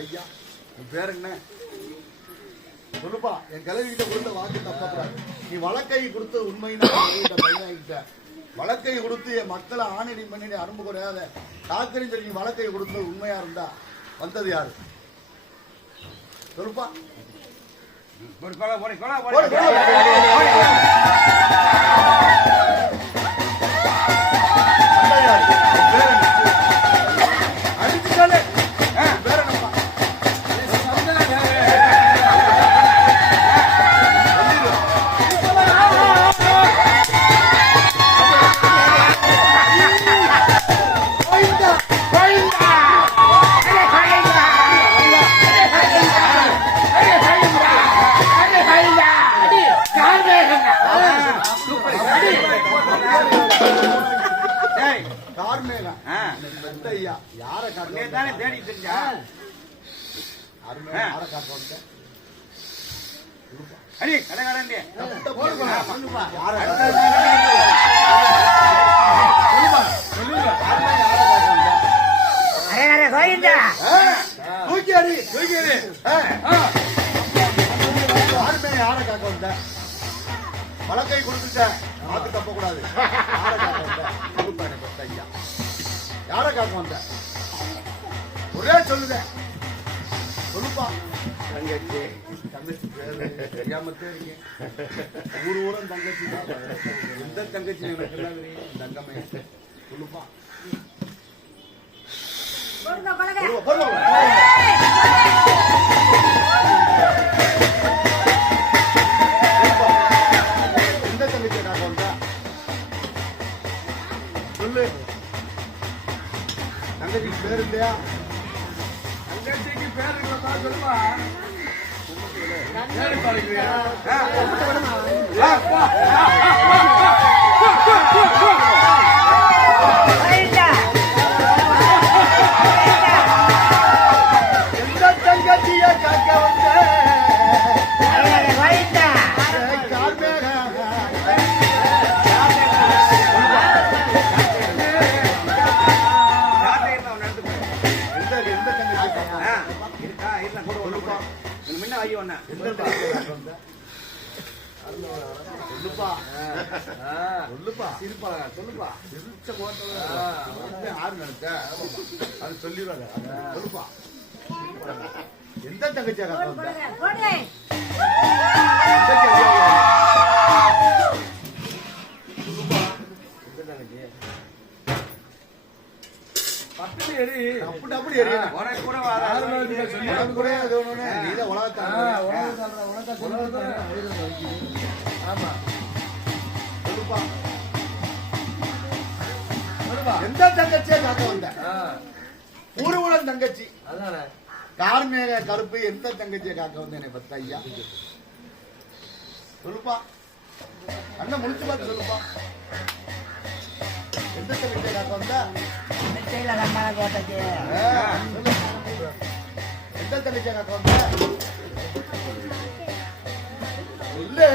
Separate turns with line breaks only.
ஐயா. உன் பேர் என்ன? சொல்லுப்பா. என் கிளவிகிட்ட கொடுத்த வாக்கு தப்பக்கூடாது. நீ வழக்கை கொடுத்த உண்மைன்னா பையன்கிட்ட வழக்கை கொடுத்து என் மக்களை ஆணடி மண்ணி அரும்பு குறையாத காக்கறிஞ்சு நீ வழக்கை கொடுத்தது உண்மையா இருந்தா வந்தது யாரு? சொல்லுப்பா. பெத்த ஐயா. யாரை வந்த?
தானே தேடிட்டு இருந்தியா?
கார்மேகா, யாரை காட்ட?
அடி,
யாரை காட்ட வந்த? ஆ. தூக்கி அடி.
தூக்கி.
ஆ. கார்மேகா, யாரை காட்ட வந்த? வழக்கை கொடுத்துட்ட மாத்து தப்ப கூடாது யாரை வந்த? ஐயா. யாரை காட்ட வந்த? ஒரே சொல்லுங்க. சொல்லுப்பா. தங்கச்சி. தங்கச்சி பேரு தெரியாமத்தே இருக்கேன் ஊர் ஊரம் தங்கச்சி தான். எந்த தங்கச்சி எனக்கு தெரியும்? தங்கமே. சொல்லுப்பா. தங்கச்சிக்கு பேர்
இருக்கிறதா சொல்லுப்பா. உனக்கு முன்ன வை ஒண்ணு.
சொல்லுப்பா சொல்லுப்பா.
சிரிப்பாளா, சொல்லுப்பா.
சிரிச்ச கோட்டல யாரு நினைச்ச. அது சொல்லிடுவாங்க. சொல்லுப்பா. எந்த தங்கச்சியை
பக்கத்துல எறி.
அப்படி அப்படி எறியணும்
உனக்கு கூட வராது.
உனக்கு கூட இது ஒண்ணுன்னு நீதான் உலகத்தான் சொல்லுப்பா. எந்த தங்கச்சியை காக்க வந்த? ஊர்வலம் தங்கச்சி. கார்மேக கருப்பு எந்த தங்கச்சியை காக்க வந்த என்னை பத்த ஐயா? சொல்லுப்பா. அண்ணன் முடிச்சு பார்த்து சொல்லுப்பா. எந்த தங்கச்சியை காக்க வந்த? அம்மா கோட்டைக்கு எந்த தண்ணிக்காக கோட்டை இல்லை